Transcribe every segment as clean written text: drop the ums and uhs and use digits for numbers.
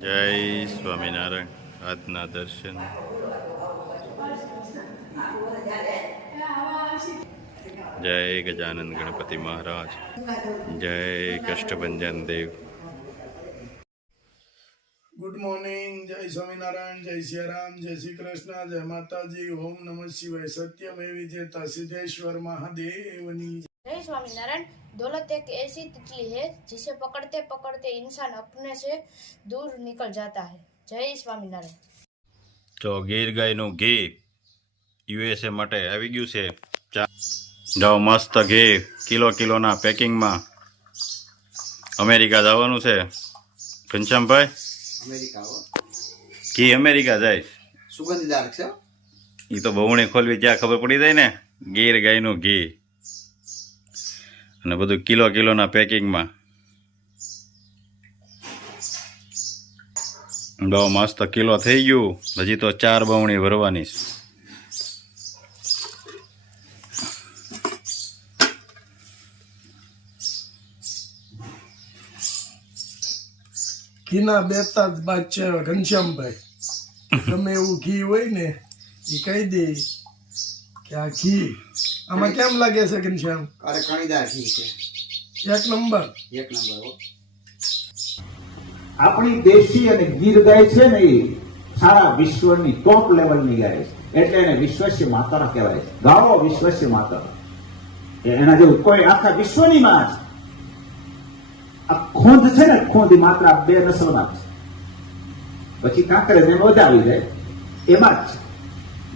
જય સ્વામિનારાયણ. આજના દર્શન. જય ગજાનંદ ગણપતિ મહારાજ. જય કષ્ટભંજન દેવ. Good morning. જય સ્વામિનારાયણ. જય સિયારામ. જય શ્રી કૃષ્ણ. જય માતાજી. ઓમ નમઃ શિવાય. સત્યમેવ જયતા સિद्धેશ્वर महादेवनी. जय स्वामीनारायण। दौलत एक ऐसी तितली है जिसे पकड़ते पकड़ते इंसान अपने से दूर निकल जाता है। जय स्वामीनारायण। તો ગીર ગાયનું ઘી યુએસએ માટે આવી ગયું છે. જાઓ, મસ્ત ઘી કિલોના પેકિંગમાં અમેરિકા જવાનું છે. ઘનશ્યામભાઈ, ઘી અમેરિકા જાય. સુગંધદાર છે. એ તો બહુણી ખોલવી ત્યાં ખબર પડી જાય ને. ગીર ગાયનું ઘી અને બધું કિલોના પેકિંગમાં. બહુ મસ્ત કિલો થઈ ગયું. હજી તો 4 બવણી ભરવાની છે. ઘીના બેતા જ બાદ છે ઘનશ્યામભાઈ. ગમે એવું ઘી હોય ને એ કહી દે કે આ ઘી આમાં કેમ લાગે છે ઘનશ્યામ? અરે કણીદાર ઘી છે. એક નંબર. આપણી દેશી અને ગીર ગાય છે ને એ સારા વિશ્વની ટોપ લેવલની ગાય છે, એટલે એને વિશ્વસ્ય માતા કહેવાય છે. ગાવો વિશ્વસ્ય માતા, એના જેવું કોઈ આખા વિશ્વની માં છે. આ ખોંધ છે ને, ખોંધ માત્ર આ 2 નસલમાં છે. પછી કાંકરે ને વધાવી જાય એમાં જ છે.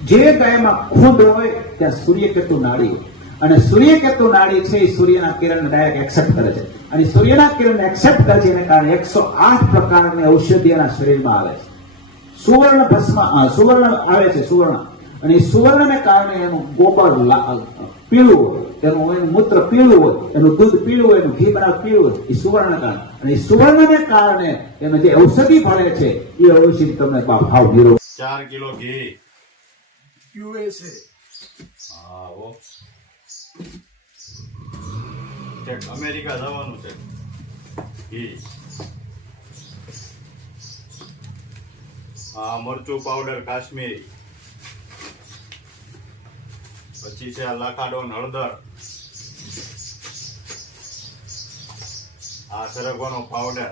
જે ગાયમાં ખોંધ હોય ત્યાં સૂર્યકેતુ નાડી હોય, અને સૂર્યકેતુ નાડી છે એ સૂર્યના કિરણને ડાયરેક્ટ એક્સેપ્ટ કરે છે, અને સૂર્યના કિરણને એક્સેપ્ટ કરે છે એને કારણે 108 પ્રકારની ઔષધિ એના શરીરમાં આવે છે. સુવર્ણ ભસ્મ, સુવર્ણ આવે છે, સુવર્ણ, અને એ સુવર્ણને કારણે એનું ગોબર પીળું હોય, એનું મૂત્ર પીળું હોય, એનું દૂધ પીળું હોય, એનું ઘી બનાવ પીળું હોય, એ સુવર્ણને કારણે. અને એ સુવર્ણને કારણે એને જે ઔષધિ ભળે છે એ ઔષધિ તમને ભાવ નિરો. 4 કિલો ઘી યુએસએ. હા, ઓ અમેરિકા જવાનું છે. ઘી, આ મરચું પાવડર કાશ્મીરી, પછી છે આ લાખાડોન હળદર, આ સરગવાનો પાવડર,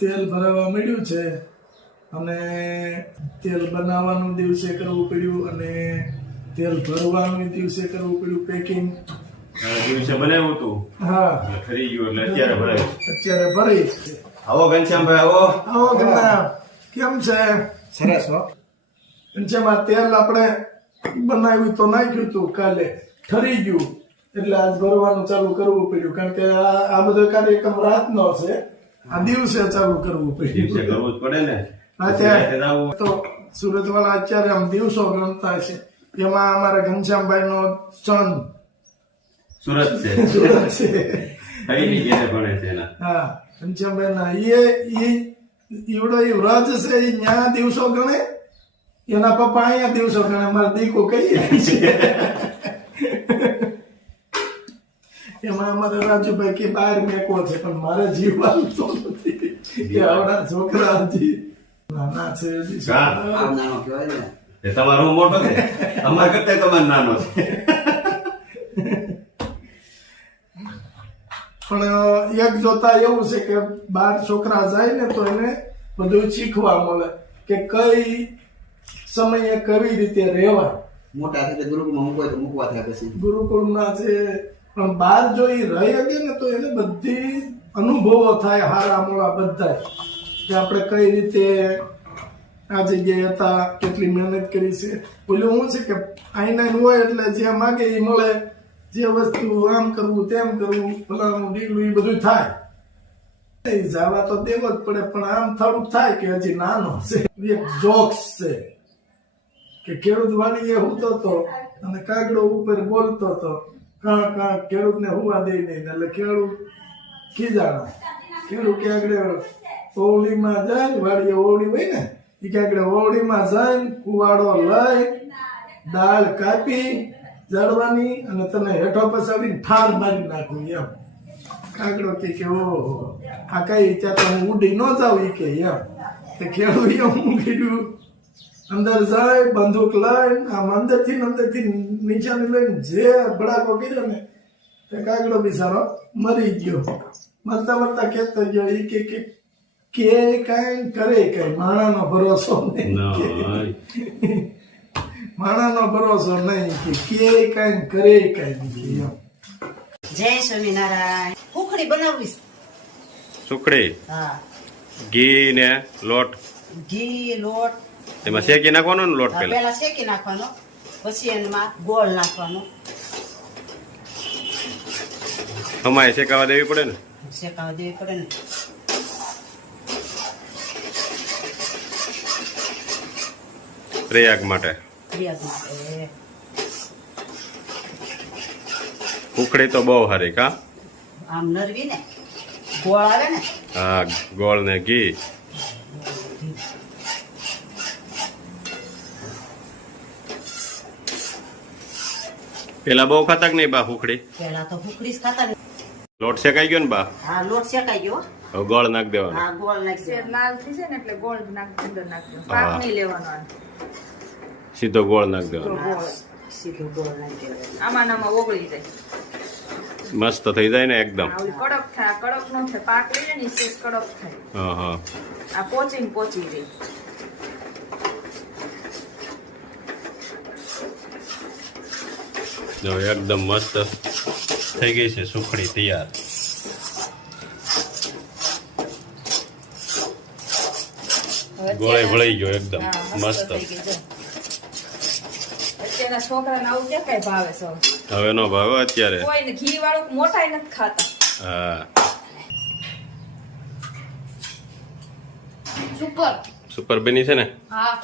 તેલ ભરાવા મળ્યું છે અને તેલ બનાવવાનું દિવસે કરવું પડ્યું અને તેલ ભરવાનું દિવસે કરવું પડ્યું પેકિંગ. દિવસે બનાવ્યું હતું. હા, ખરી ગયું એટલે અત્યારે ભરાયું. અત્યારે ભરી. આવો ઘનશ્યામભાઈ, આવો. આવો ઘનશ્યામ, કેમ છે? સરસ હો. ઘનશ્યામ, આ તેલ આપણે બનાવ્યું તો નાખ્યું હતું કાલે, ઠરી ગયું એટલે આજ ભરવાનું ચાલુ કરવું પડ્યું, કારણ કે આ બધો કાર્યક્રમ રાતનો છે. આ દિવસે ચાલુ કરવું દિવસે પડ્યું. કરવું જ પડે ને. અત્યારે તો સુરત વાળા અત્યારે આમ દિવસો ગણતા છે. એમાં અમારા ઘનશ્યામભાઈ નો સન સુરત છે. સુરત છે. કઈ ઘેરે ભણે છે એના. હા, ઘનશ્યામભાઈ ના એવડો એ વ્રજ છે, એ ન્યા દિવસો ગણે. એના પપ્પા અહીંયા દિવસો ગણે. મારા દીકો કહીએ છે. એમાં અમારા રાજુભાઈ કે બહાર મેકો છે, પણ મારે જીવવાનું તો નથી કે આવડા છોકરા હજી નાના છે. આમ નાનો કહેવાય ને. એ તમારો મોટો છે, અમારા કરતા તમારો નાનો છે. પણ એક જોતા એવું છે કે 12 છોકરા જાય ને તો એને બધું શીખવા મળે કે કઈ સમયે કેવી રીતે રહેવાય. મોટા થાય ગુરુકુળમાં મૂકવા થાય પછી ગુરુકુળના છે, પણ બહાર જો એ રહી શકે ને તો એને બધી અનુભવો થાય, હારા મોળા બધા, કે આપણે કઈ રીતે આ જગ્યાએ હતા, કેટલી મહેનત કરી છે. પેલું શું છે કે આઈના હોય એટલે જે માગે એ મળે, જે વસ્તુ આમ કરવું તેમ કરવું, ફલાણું ઢીકલું, એ બધું થાય. જવા તો દેવો જ પડે, પણ આમ થોડુંક થાય કે હજી નાનો છે. એક જોક્સ છે કે ખેડૂત વાળીએ હુતો હતો અને કાગડો ઉપર બોલતો હતો, ખેડૂત ને હુવા દઈ નહીં, એટલે ખેડૂત ખીજાણા. ખેડૂત કે આગળ ઓવડીમાં જાય, વાડીએ ઓવડી હોય ને એ કાંકડે ઓવડીમાં જઈને કુવાડો લઈ દાળ કાપી જડવાની અને તને હેઠો પસાવીને ઠાર મારી નાખવું એમ. કાગડો કે ઓહો આ કઈ ત્યાં તો હું ઉડી ન જાઉં ઈ કે એમ. તે ખેડૂત એમ હું કીધું અંદર જાય બંદૂક લઈને આમ અંદરથી નીચાની લઈને જે ભડાકો કર્યો ને તે કાગડો બિચારો મરી ગયો. મરતા મરતા કેતો ગયો ઈ કે કઈ કરે કઈ માણાનો ભરોસો નહીં, માણાનો ભરોસો નહીં કે કઈ કરે કઈ નહીં એમ. જય સ્વામિનારાયણ. ખુખડી બનાવીશ. સુખડી હા, ઘી ને લોટ ઘી લોટ એમાં શેકી નાખવાનો ને લોટ હા, પેલા પહેલા શેકી નાખવાનો, પછી એમાં ગોળ નાખવાનો, અમાય શેકાવા દેવી પડે ને. શેકાવા દેવી પડે ને. પ્રયાગ માટે પ્રયાગ માટે ઉખડી તો બહુ સારી કા. આમ નરવી ને ગોળ આવે ને. હા, ગોળ ને ઘી. પેલા બહુ ખાતા કે નહીં બા ઉખડી? પેલા તો ખુખડી જ ખાતા ને. લોટ શેકાઈ ગયો ને બા, હા, લોટ શેકાઈ ગયો. હવે ગોળ નાખી દેવાનો. હા, ગોળ નાખી દેવાનો. લાલ થઈ જાય ને એટલે ગોળ અંદર નાખજો. હા. પાક નહીં લેવાનો આને. સીધો ગોળ નાખી દેવાનો. ગોળ સીધું ગોળ નાખી દેવાનો. આમાં ઓગળી જાય. મસ્ત થઈ જાય ને એકદમ. આ ઓલી કડક થાય. આ કડક નો થાય. પાક લઈએ ને ઈ કડક થાય. હા હા. આ પોચી રહી. જો એકદમ મસ્ત થઈ ગઈ છે સુખડી તૈયાર. ગોળે ભળી ગયો એકદમ હા, મસ્ત. થઈ ગઈ જો. અત્યારના છોકરાને આવું ક્યાં કઈ ભાવે છે હવે? હવે નો ભાવે અત્યારે. કોઈને ઘી વાળું મોટાય નથી ખાતા. હા, સુપર. સુપર બની છે ને. હા.